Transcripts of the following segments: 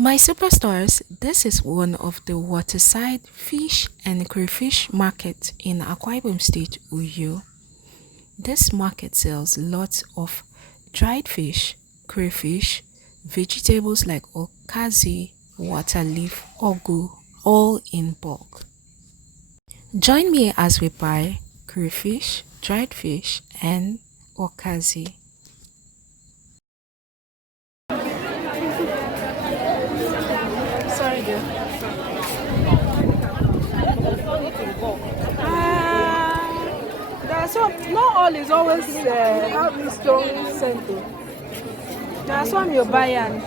My superstars, this is one of the waterside fish and crayfish market in Akwaibom State, Uyo. This market sells lots of dried fish, crayfish, vegetables like okazi, water leaf, ogu, all in bulk. Join me as we buy crayfish, dried fish, and okazi. Sorry, dear. Not all is always have this strong scent. There are some you buy and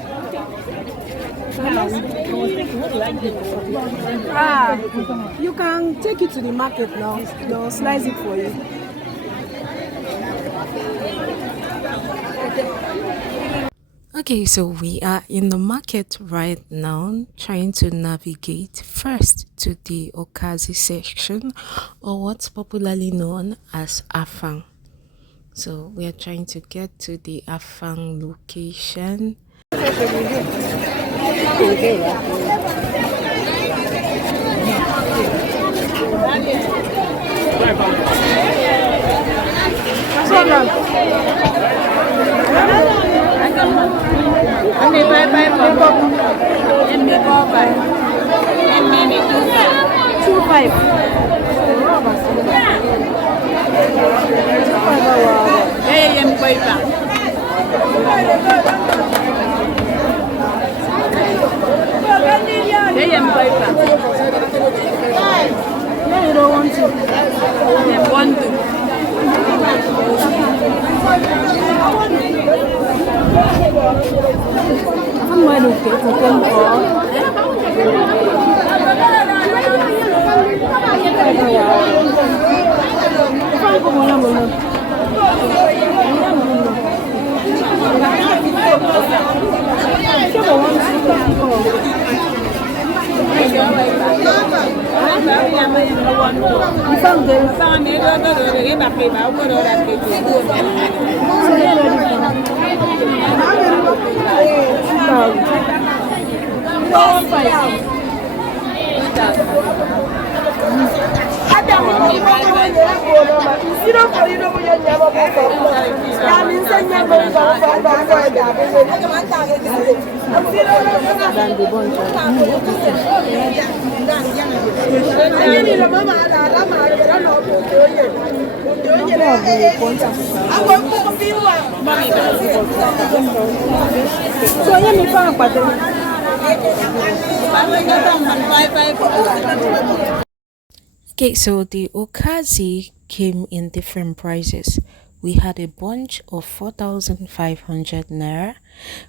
you can take it to the market now. They'll slice it for you. Okay, so we are in the market right now trying to navigate first to the okazi section, or what's popularly known as afang. So we are trying to get to the afang location. You don't want to. Okay, so the okazi came in different prices. We had a bunch of 4,500 naira.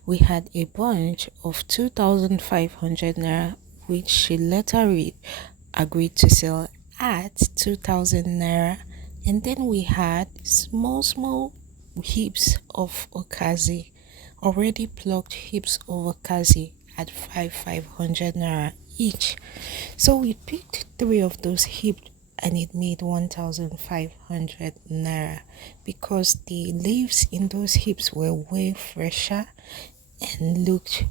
We had a bunch of 2,500 naira, which she later agreed to sell at 2,000 naira. And then we had small heaps of okazi, already plucked heaps of okazi at 500 naira each. So we picked three of those heaped and it made 1,500 naira because the leaves in those heaps were way fresher and looked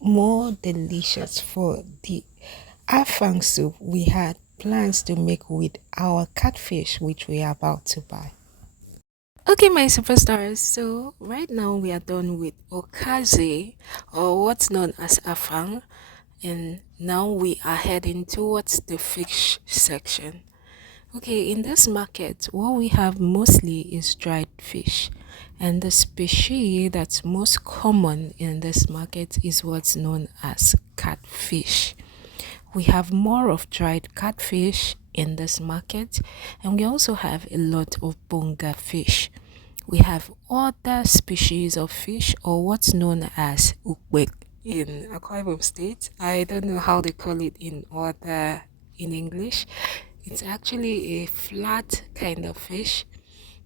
more delicious. For the afang soup, we had plans to make with our catfish, which we are about to buy. Okay, my superstars, so right now we are done with okazi, or what's known as afang, and now we are heading towards the fish section. Okay, in this market, what we have mostly is dried fish, and the species that's most common in this market is what's known as catfish. We have more of dried catfish in this market, and we also have a lot of bonga fish. We have other species of fish, or what's known as ukbek in Akwaibom State. I don't know how they call it in English. It's actually a flat kind of fish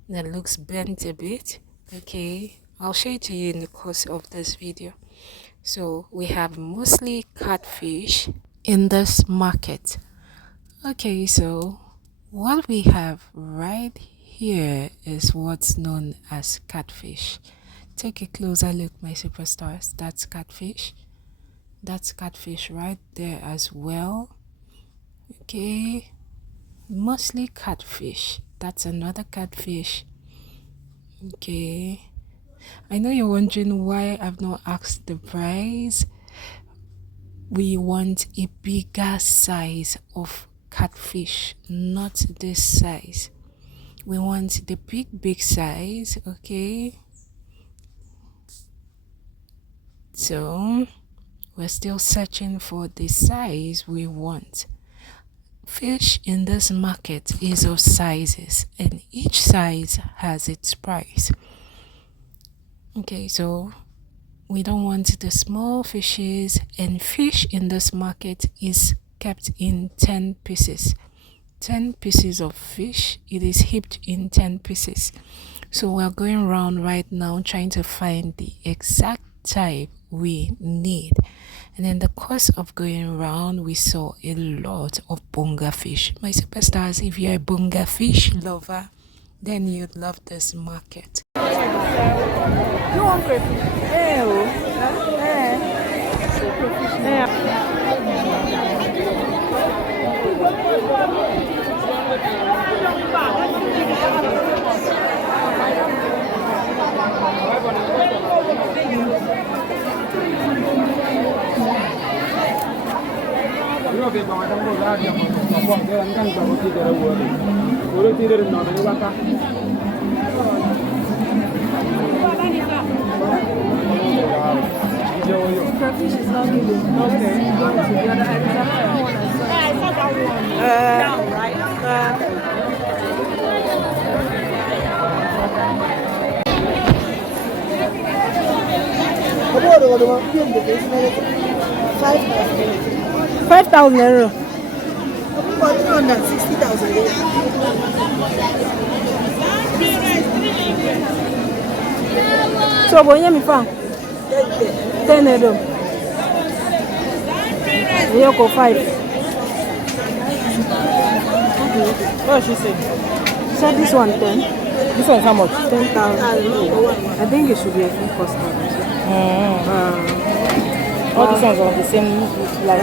that looks bent a bit. Okay, I'll show it to you in the course of this video. So we have mostly catfish in this market. Okay, so what we have right here is what's known as catfish. Take a closer look, my superstars. That's catfish. That's catfish right there as well. Okay, mostly catfish. That's another catfish. Okay, I know you're wondering why I've not asked the price. We want a bigger size of catfish, not this size. We want the big size. Okay, so we're still searching for the size we want. Fish in this market is of sizes, and each size has its price. Okay, so we don't want the small fishes, and fish in this market is kept in 10 pieces. 10 pieces of fish, it is heaped in 10 pieces. So we're going around right now trying to find the exact type we need. And in the course of going around, we saw a lot of bonga fish. My superstars, if you're a bonga fish lover, then you'd love this market. You want crayfish? Crayfish is not good. Okay. Down, right? €5,000. 60,000. So, boy, me found 10 euro. You go 5. What she say? So this one 10. This one's how much? 10,000. I think it should be a full cost. All these ones are the same like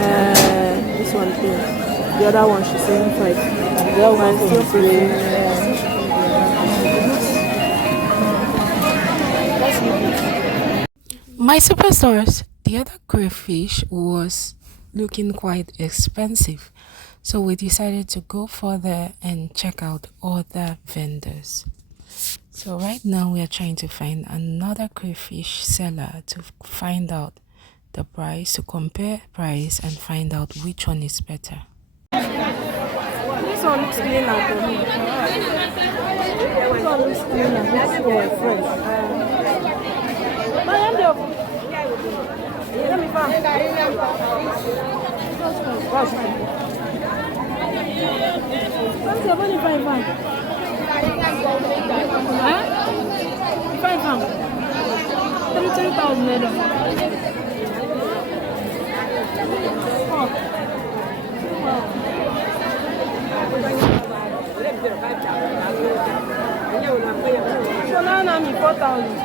This one 10. The other one she's saying 5. the other ones Still are 15. My superstars, the other crayfish was looking quite expensive, so we decided to go further and check out other vendors. So right now we are trying to find another crayfish seller to find out the price, to compare price and find out which one is better. This one looks clean out of me. This one looks clean and looks fresh. Let me find. What's your money, five? Huh? 3,000 naira. Oh. So now I'm 4,000.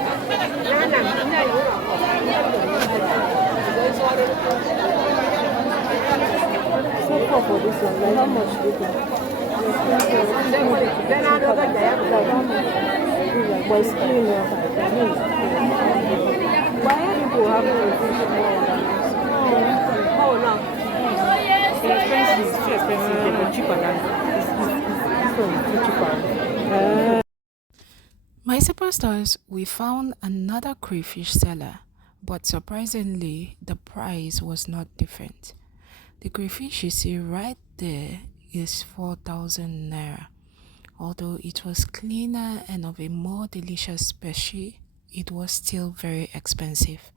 So far for this one, like how much do you think? But it's clean. Why people have to Oh, no. it's expensive. It's too expensive, but cheaper than this one is too cheaper. My superstars, we found another crayfish seller, but surprisingly, the price was not different. The crayfish you see right there is 4,000 naira. Although it was cleaner and of a more delicious species, it was still very expensive.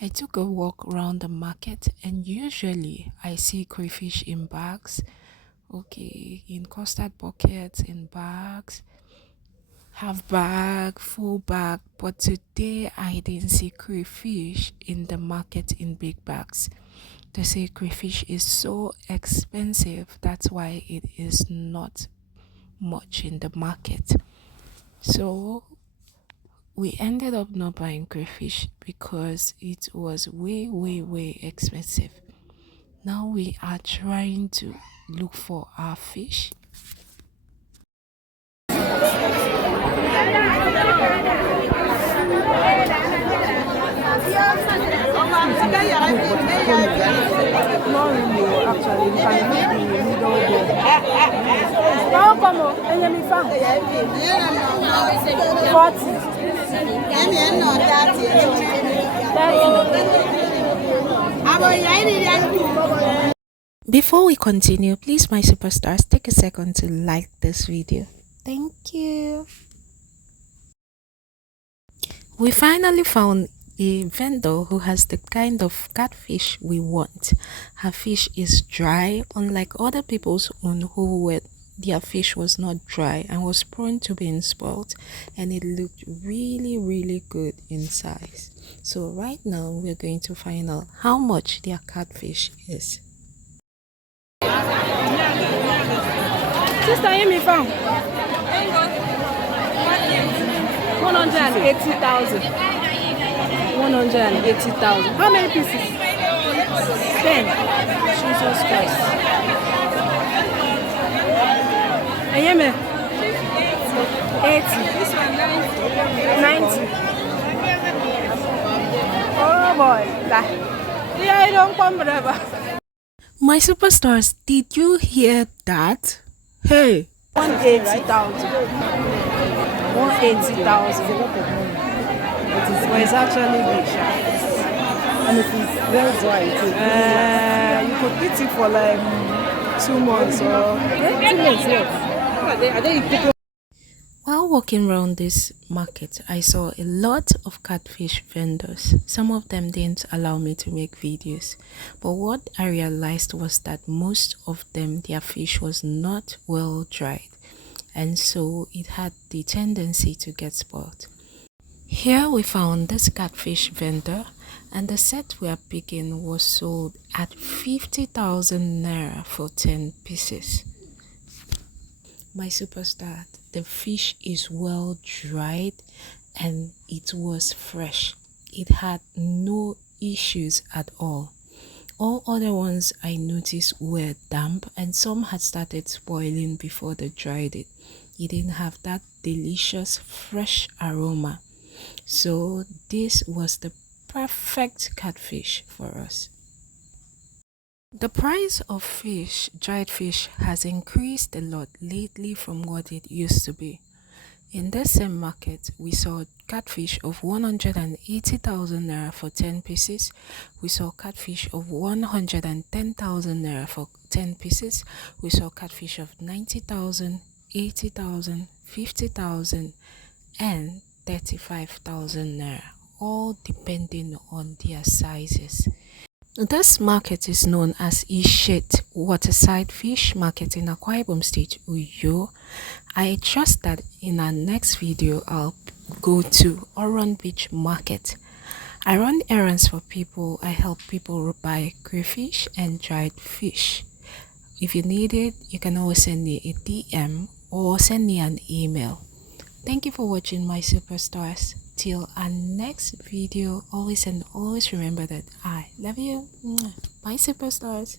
I took a walk around the market, and usually I see crayfish in bags, okay, in custard buckets, in bags, half bag, full bag, but today I didn't see crayfish in the market in big bags. They say crayfish is so expensive, that's why it is not much in the market. So we ended up not buying crayfish because it was way expensive. Now we are trying to look for our fish. Not really, actually. You can use the middle bone. How come? Enemy farm. 40. 30. Before we continue, please, my superstars, take a second to like this video. Thank you. We finally found a vendor who has the kind of catfish we want. Her fish is dry, unlike other people's own their fish was not dry and was prone to being spoiled, and it looked really good in size. So right now we're going to find out how much their catfish is. Sister, hear me from 180,000. 180,000. How many pieces? 10. Jesus Christ. And hear me? 80. This one 90. Oh boy. Yeah, I don't come forever. My superstars, did you hear that? Hey! 180,000. 180,000. But it's actually big. And it is very dry too. You could eat it for like 2 months or 2 months, yes. Are they While walking around this market, I saw a lot of catfish vendors. Some of them didn't allow me to make videos, but what I realized was that most of them, their fish was not well dried, and so it had the tendency to get spoiled. Here we found this catfish vendor, and the set we are picking was sold at 50,000 naira for 10 pieces. My superstar, the fish is well dried and it was fresh. It had no issues at all. All other ones I noticed were damp and some had started spoiling before they dried it. It didn't have that delicious fresh aroma. So this was the perfect catfish for us. The price of fish, dried fish, has increased a lot lately from what it used to be. In this same market, we saw catfish of 180,000 naira for 10 pieces. We saw catfish of 110,000 naira for 10 pieces. We saw catfish of 90,000, 80,000, 50,000, and 35,000 naira, all depending on their sizes. This market is known as Ishet Waterside Fish Market in Akwaibom State, Uyo. I trust that in our next video I'll go to Oron Beach Market. I run errands for people. I help people buy crayfish and dried fish. If you need it, you can always send me a DM or send me an email. Thank you for watching, my superstars. Till our next video, always and always remember that I love you. Bye, superstars.